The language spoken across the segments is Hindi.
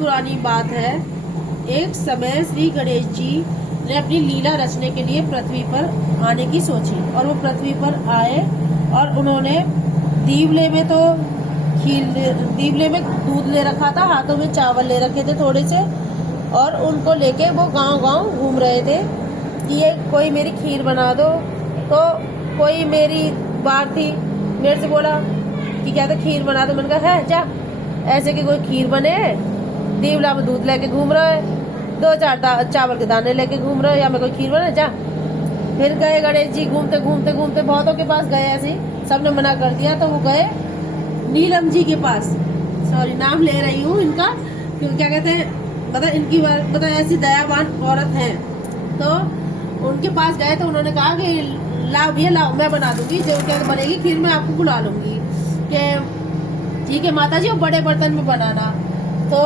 पुरानी बात है। एक समय श्री गणेश जी ने अपनी लीला रचने के लिए पृथ्वी पर आने की सोची और वो पृथ्वी पर आए और उन्होंने दीवले में तो दीवले में दूध ले रखा था, हाथों में चावल ले रखे थे थोड़े से, और उनको लेके वो गांव-गांव घूम रहे थे कि ये कोई मेरी खीर बना दो। तो कोई मेरी बात थी, मेरे से बोला कि क्या था, खीर बना दो। मैंने कहा है जा, ऐसे कि कोई खीर बने, दीवला में दूध लेके घूम रहा है, 2-4 चावल के दाने लेके घूम रहा है, या मैं कोई खीर बने जा। फिर गए गणेश जी, घूमते घूमते घूमते बहुतों के पास गए, ऐसे सबने मना कर दिया तो वो गए नीलम जी के पास। सॉरी, नाम ले रही हूँ इनका, क्योंकि क्या कहते हैं, मतलब इनकी मतलब ऐसी दयावान औरत है। तो उनके पास गए तो उन्होंने कहा कि लाओ भैया लाओ, मैं बना दूंगी, जो क्या बनेगी खीर मैं आपको बुला लूंगी। कि ठीक है माता जी, वो बड़े बर्तन में बनाना। तो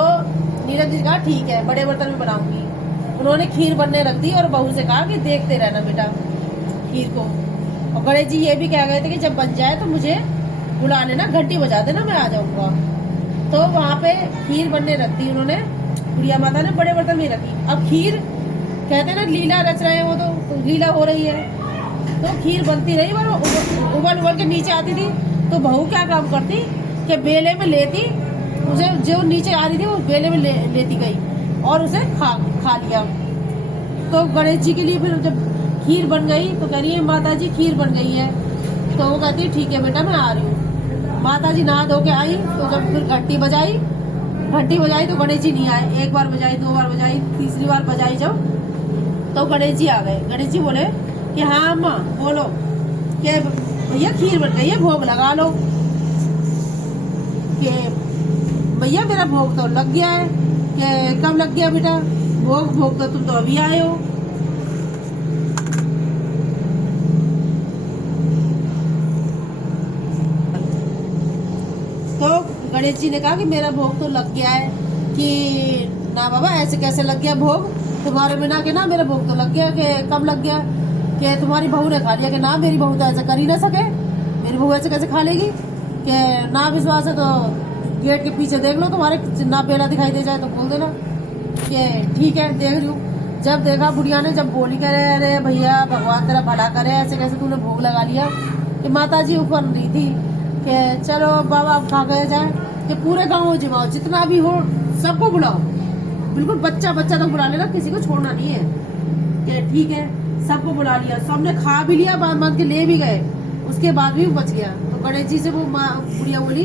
नीरज जी कहा ठीक है, बड़े बर्तन में बनाऊंगी। उन्होंने खीर बनने रख दी और बहू से कहा कि देखते रहना बेटा खीर को। और गणेश जी ये भी कह गए थे कि जब बन जाए तो मुझे बुला लेना, घंटी बजा देना, मैं आ जाऊंगा। तो वहाँ पे खीर बनने रख दी उन्होंने, बुढ़िया माता ने बड़े बर्तन में रखी। अब खीर कहते हैं ना, लीला रच रहे हैं वो, तो लीला हो रही है। तो खीर बनती रही, वो उबल उबल के नीचे आती थी। तो बहू क्या काम करती कि बेले में लेती, उसे जो नीचे आ रही थी वो बेले में लेती गई और उसे खा लिया। तो गणेश जी के लिए फिर जब खीर बन गई तो कह रही है माता जी खीर बन गई है। तो वो कहती है ठीक है बेटा, मैं आ रही हूँ। माता जी नहा धो के आई, तो जब फिर घंटी बजाई तो गणेश जी नहीं आए। एक बार बजाई, 2 बार बजाई, तीसरी बार बजाई जब, तो गणेश जी आ गए। गणेश जी बोले कि हाँ अम्मा बोलो, कि भैया खीर बन गई है, भोग लगा लो। कि भैया मेरा भोग तो लग गया है। कि कब लग गया बेटा भोग तो तुम तो अभी आए हो। तो गणेश जी ने कहा कि मेरा भोग तो लग गया है। कि ना बाबा, ऐसे कैसे लग गया भोग तुम्हारे बिना? के ना मेरा भोग तो लग गया। कि कब लग गया? कि तुम्हारी बहू ने खा लिया। कि ना मेरी बहू तो ऐसा कर ही ना सके, मेरी बहू ऐसे कैसे खा लेगी? कि ना विश्वास है तो गेट के पीछे देख लो, तुम्हारे ना पेड़ा दिखाई दे जाए तो बोल देना। कि ठीक है देख रही हूँ। जब देखा बुढ़िया ने, जब बोली करे अरे भैया भगवान तेरा भला करे, ऐसे कैसे तूने भोग लगा लिया। कि माता जी ऊपर रही थी कि चलो बाबा अब खा गए जाए, कि पूरे गाँव जमाओ, जितना भी हो सबको बुलाओ, बिल्कुल बच्चा बच्चा तो बुला लेना, किसी को छोड़ना नहीं है। कि ठीक है, सबको बुला लिया, सबने खा भी लिया, बांध के ले भी गए, उसके बाद भी बच गया। तो गणेश जी से वो बुढ़िया बोली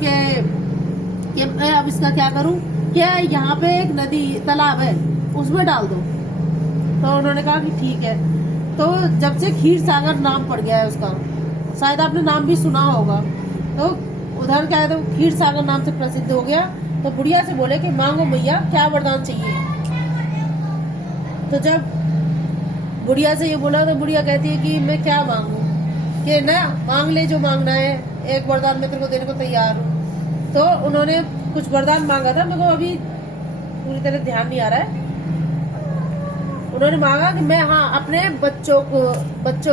कि अब इसका क्या करूं? क्या यहाँ पे एक नदी तालाब है, उसमें डाल दो। तो उन्होंने कहा कि ठीक है। तो जब से खीर सागर नाम पड़ गया है उसका, शायद आपने नाम भी सुना होगा। तो उधर क्या है, तो खीर सागर नाम से प्रसिद्ध हो गया। तो बुढ़िया से बोले कि मांगो भैया क्या वरदान चाहिए। तो जब बुढ़िया से ये बोला तो बुढ़िया कहती है कि मैं क्या मांगू? कि ना मांग ले जो मांगना है, एक वरदान मैं तेरे को देने को तैयार हूँ। तो उन्होंने कुछ वरदान मांगा था, मेरे को अभी पूरी तरह ध्यान नहीं आ रहा है। उन्होंने मांगा कि मैं अपने बच्चों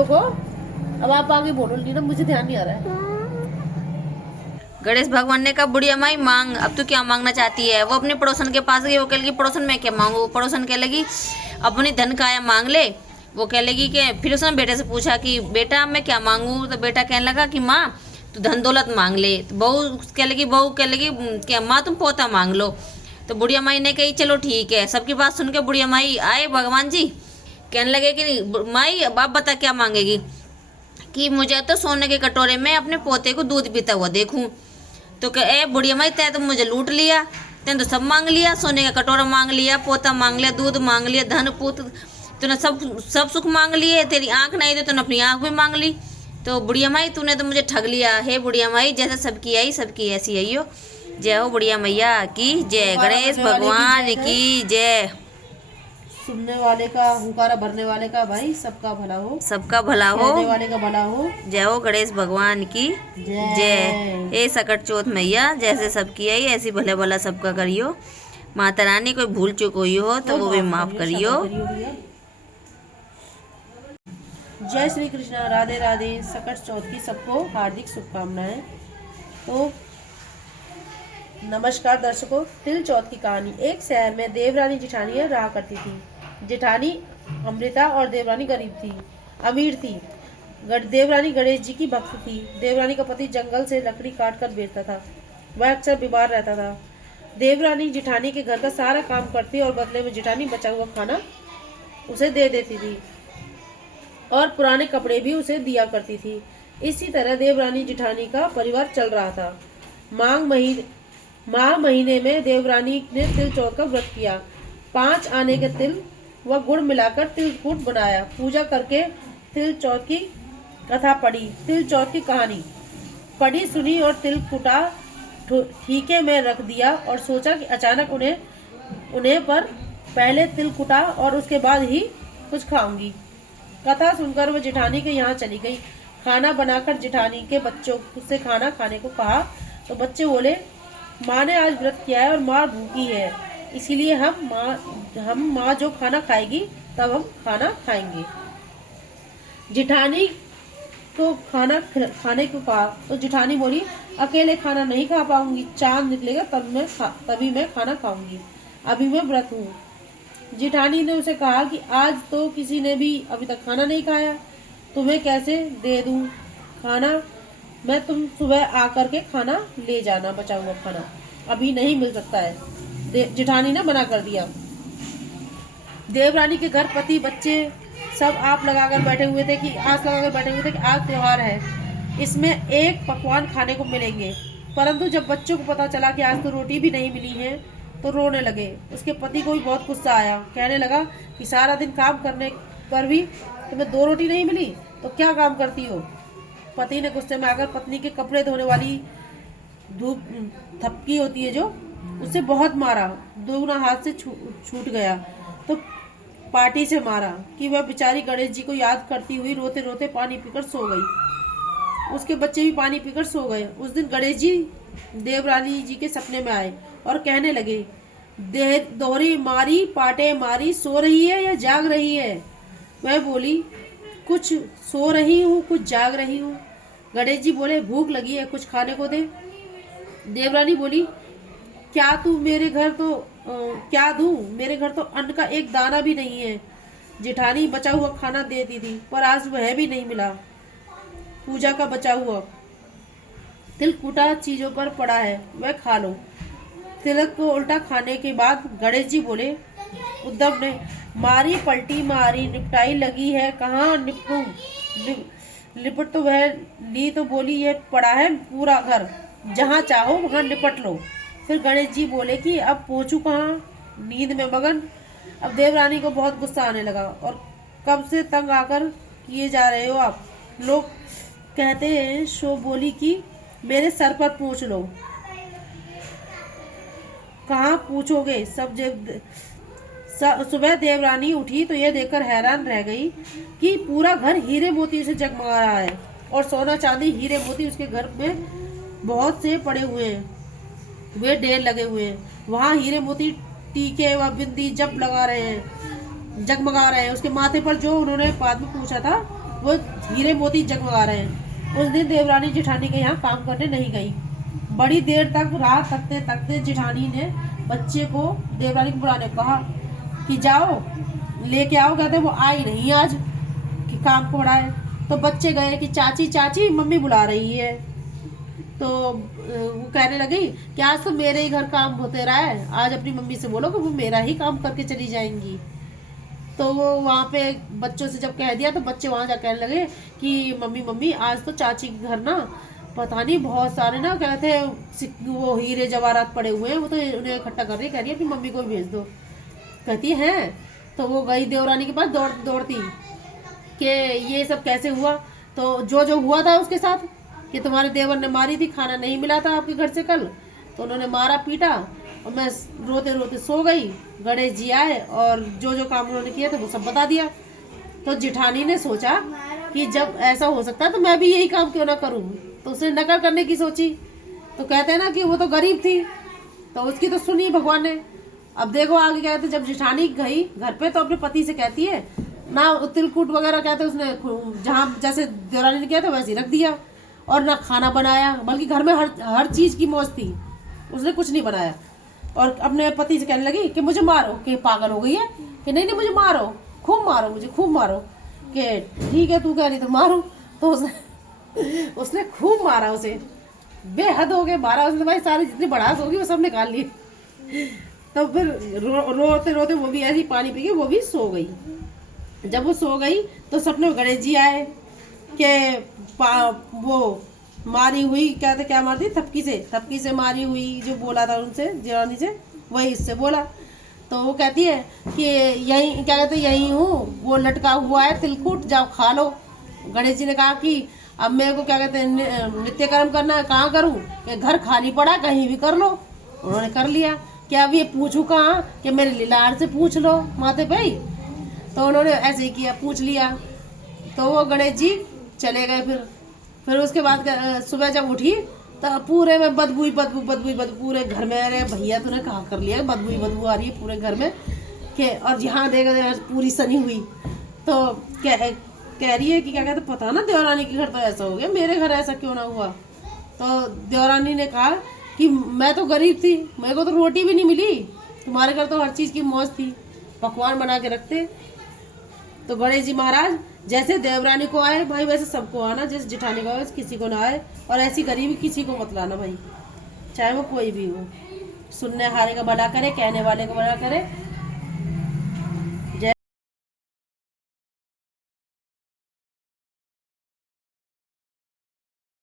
को अब आप आगे बोलो लीना, मुझे ध्यान नहीं आ रहा है। गणेश भगवान ने कहा बुढ़िया माई मांग, अब तू क्या मांगना चाहती है? वो अपने पड़ोसन के पास गई, वो कह लगी पड़ोसन में क्या मांगू? पड़ोसन कह लगी अपनी धन काया मांग ले। वो कह लगी कि फिर उसने बेटे से पूछा कि बेटा मैं क्या मांगू? तो बेटा कहने लगा कि माँ तू धन दौलत मांग ले। तो बहू कह लगी क्या माँ तुम पोता मांग लो। तो बुढ़िया माई ने कही चलो ठीक है। सबकी बात सुन के बुढ़िया माई आए भगवान जी, कहने लगे कि माई अब आप बता क्या मांगेगी? कि मुझे तो सोने के कटोरे में अपने पोते को दूध पीता हुआ देखूं। तो कहे बुढ़िया माई तै तो मुझे लूट लिया, तैने तो सब मांग लिया, सोने का कटोरा मांग लिया, पोता मांग लिया, दूध मांग लिया, धन पुत्र, तूने सब सुख मांग लिए, तेरी आंख नहीं तो तूने अपनी आंख भी मांग ली। तो बुढ़िया माई तूने तो मुझे ठग लिया। हे बुढ़िया माई जैसे सबकी आई सबकी ऐसी आई हो। जय हो बुढ़िया मैया की जय, गणेश भगवान की जय। सुनने वाले का, हुंकारा भरने वाले का भाई सबका भला हो, सबका भला हो, कहने वाले का भला हो। जय हो गणेश भगवान की जय। ए सकट चौथ मैया जैसे सबकी आई ऐसी भले भला सबका करियो। माता रानी कोई भूल चूक हुई हो तो वो भी माफ करियो। जय श्री कृष्णा, राधे राधे। सकट चौथ की सबको हार्दिक शुभकामनाएं। तो नमस्कार दर्शकों, तिल चौथ की कहानी। एक शहर में देवरानी जेठानियां रहा करती थी। जेठानी अमृता और देवरानी अमीर थी। देवरानी गणेश जी की भक्त थी। देवरानी का पति जंगल से लकड़ी काट कर बेचता था। वह अक्सर बीमार रहता था। देवरानी जेठानी के घर का सारा काम करती और बदले में जेठानी बचा हुआ खाना उसे दे देती थी और पुराने कपड़े भी उसे दिया करती थी। इसी तरह देवरानी जेठानी का परिवार चल रहा था। माघ महीने में देवरानी ने तिल चौथ का व्रत किया। 5 आने के तिल व गुड़ मिलाकर तिलकूट बनाया। पूजा करके तिल चौथ की कथा पढ़ी। तिल चौथ की कहानी पढ़ी सुनी और तिलकुटा ठीके में रख दिया और सोचा कि अचानक उन्हें पर पहले तिलकुटा और उसके बाद ही कुछ खाऊंगी। कथा सुनकर वह जेठानी के यहाँ चली गई। खाना बनाकर जेठानी के बच्चों से खाना खाने को कहा तो बच्चे बोले, माँ ने आज व्रत किया है और माँ भूखी है, इसीलिए हम माँ जो खाना खाएगी तब हम खाना खाएंगे। जेठानी को खाना खाने को कहा तो जेठानी बोली, अकेले खाना नहीं खा पाऊंगी, चांद निकलेगा तभी मैं खाना खाऊंगी, अभी मैं व्रत हूँ। जेठानी ने उसे कहा कि आज तो किसी ने भी अभी तक खाना नहीं खाया, तुम्हें कैसे दे दूं खाना? मैं तुम सुबह आकर के खाना ले जाना, बचा हुआ खाना अभी नहीं मिल सकता है। जेठानी ने मना कर दिया। देवरानी के घर पति बच्चे सब आस लगाकर बैठे हुए थे कि आज त्योहार है, इसमें एक पकवान खाने को मिलेंगे। परंतु जब बच्चों को पता चला कि आज तो रोटी भी नहीं मिली है तो रोने लगे। उसके पति को भी बहुत गुस्सा आया। कहने लगा कि सारा दिन काम करने पर भी तुम्हें 2 रोटी नहीं मिली तो क्या काम करती हो? पति ने गुस्से में आकर पत्नी के कपड़े धोने वाली थपकी होती है जो, उससे बहुत मारा। दोनों हाथ से छूट गया तो पार्टी से मारा कि वह बेचारी गणेश जी को याद करती हुई रोते रोते पानी पीकर सो गई। उसके बच्चे भी पानी पीकर सो गए। उस दिन गणेश जी देवरानी जी के सपने में आए और कहने लगे, दोहरी मारी पाटे मारी, सो रही है या जाग रही है? वह बोली, कुछ सो रही हूँ कुछ जाग रही हूँ। गणेश जी बोले, भूख लगी है, कुछ खाने को दे। देवरानी बोली, क्या दूं? मेरे घर तो अन्न का एक दाना भी नहीं है। जेठानी बचा हुआ खाना देती थी पर आज वह भी नहीं मिला। पूजा का बचा हुआ तिलकुटा चीजों पर पड़ा है, वह खा लो। तिलक को उल्टा खाने के बाद गणेश जी बोले, उद्धव ने मारी पलटी मारी, निपटाई लगी है, कहाँ निपटूं? लिपट तो वह ली तो बोली, ये पड़ा है पूरा घर, जहाँ चाहो वहाँ निपट लो। फिर गणेश जी बोले कि अब पहुंचू कहाँ, नींद में मगन। अब देवरानी को बहुत गुस्सा आने लगा और कब से तंग आकर किए जा रहे हो आप लोग? कहते हैं शो बोली कि मेरे सर पर पूछ लो। कहाँ पूछोगे? सुबह देवरानी उठी तो यह देखकर हैरान रह गई कि पूरा घर हीरे मोती से जगमगा रहा है और सोना चांदी हीरे मोती उसके घर में बहुत से पड़े हुए हैं, वे ढेर लगे हुए हैं। वहाँ हीरे मोती टीके व बिंदी जगमगा रहे हैं। उसके माथे पर जो उन्होंने बाद में पूछा था वो हीरे मोती जगमगा रहे हैं। उस दिन देवरानी जेठानी के यहाँ काम करने नहीं गई। बड़ी देर तक रात तकते तकते जेठानी ने बच्चे को देवरानी को बुलाने कहा कि जाओ लेके आओ। कहते वो आई नहीं आज कि काम को बढ़ाए। तो बच्चे गए कि चाची चाची मम्मी बुला रही है। तो वो कहने लगी कि आज तो मेरे ही घर काम होते रहा है, आज अपनी मम्मी से बोलो कि वो मेरा ही काम करके चली जाएंगी। तो वो वहाँ पे बच्चों से जब कह दिया तो बच्चे वहाँ जा कहने लगे कि मम्मी आज तो चाची के घर ना पता नहीं बहुत सारे ना कहते वो हीरे जवाहरात पड़े हुए हैं, वो तो उन्हें इकट्ठा कर रही है, कह रही है अपनी मम्मी को भी भेज दो। कहती है तो वो गई देवरानी के पास दौड़ती कि ये सब कैसे हुआ। तो जो हुआ था उसके साथ कि तुम्हारे देवर ने मारी थी, खाना नहीं मिला था आपके घर से कल, तो उन्होंने मारा पीटा और मैं रोते रोते सो गई। गणेश जी आए और जो काम उन्होंने किया था वो सब बता दिया। तो जेठानी ने सोचा कि जब ऐसा हो सकता है तो मैं भी यही काम क्यों ना करूं, तो उसने नकल करने की सोची। तो कहते हैं ना कि वो तो गरीब थी तो उसकी तो सुनी भगवान ने। अब देखो आगे कहते, जब जेठानी गई घर पे तो अपने पति से कहती है ना तिलकुट वगैरह कहते उसने जहाँ जैसे देवरानी ने किया था वैसे ही रख दिया और ना खाना बनाया, बल्कि घर में हर चीज की मौज थी। उसने कुछ नहीं बनाया और अपने पति से कहने लगी कि मुझे मारो, कि पागल हो गई है, कि नहीं नहीं मुझे मारो, खूब मारो, मुझे खूब मारो, कि ठीक है तू कह रही तो मारो। तो उसने खूब मारा, उसे बेहद हो गए मारा उसने भाई, सारी जितनी भड़ास होगी वो सब निकाल ली। तो फिर रोते रोते वो भी ऐसे ही पानी पी के वो भी सो गई। जब वो सो गई तो सपने में गणेश जी आए कि वो मारी हुई क्या मारती, थपकी से मारी हुई जो बोला था उनसे, जीवानी से, वही इससे बोला। तो वो कहती है कि यही क्या कहते यही हूँ, वो लटका हुआ है तिलकुट, जाओ खा लो। गणेश जी ने कहा कि अब मेरे को क्या कहते हैं नित्य कर्म करना है, कहाँ करूँ, कि घर खाली पड़ा कहीं भी कर लो। उन्होंने कर लिया। क्या अब ये पूछूं कहाँ, कि मेरे लीलार से पूछ लो माथे पे ही। तो उन्होंने ऐसे ही किया, पूछ लिया। तो वो गणेश जी चले गए। फिर उसके बाद सुबह जब उठी तो पूरे में बदबू पूरे घर में। अरे भैया तूने कहाँ कर लिया, बदबू आ रही है पूरे घर में के। और यहाँ देखा पूरी सनी हुई। तो कह रही है कि क्या कहते पता ना देवरानी के घर तो ऐसा हो गया, मेरे घर ऐसा क्यों ना हुआ। तो देवरानी ने कहा कि मैं तो गरीब थी, मेरे को तो रोटी भी नहीं मिली, तुम्हारे घर तो हर चीज की मौज थी, पकवान बना के रखते। तो गणेश जी महाराज जैसे देवरानी को आए भाई वैसे सबको आना, जैसे जिठानी को आए किसी को ना आए, और ऐसी गरीबी किसी को मत लाना भाई, चाहे वो कोई भी हो। सुनने हारे का भला करे, कहने वाले का भला करे।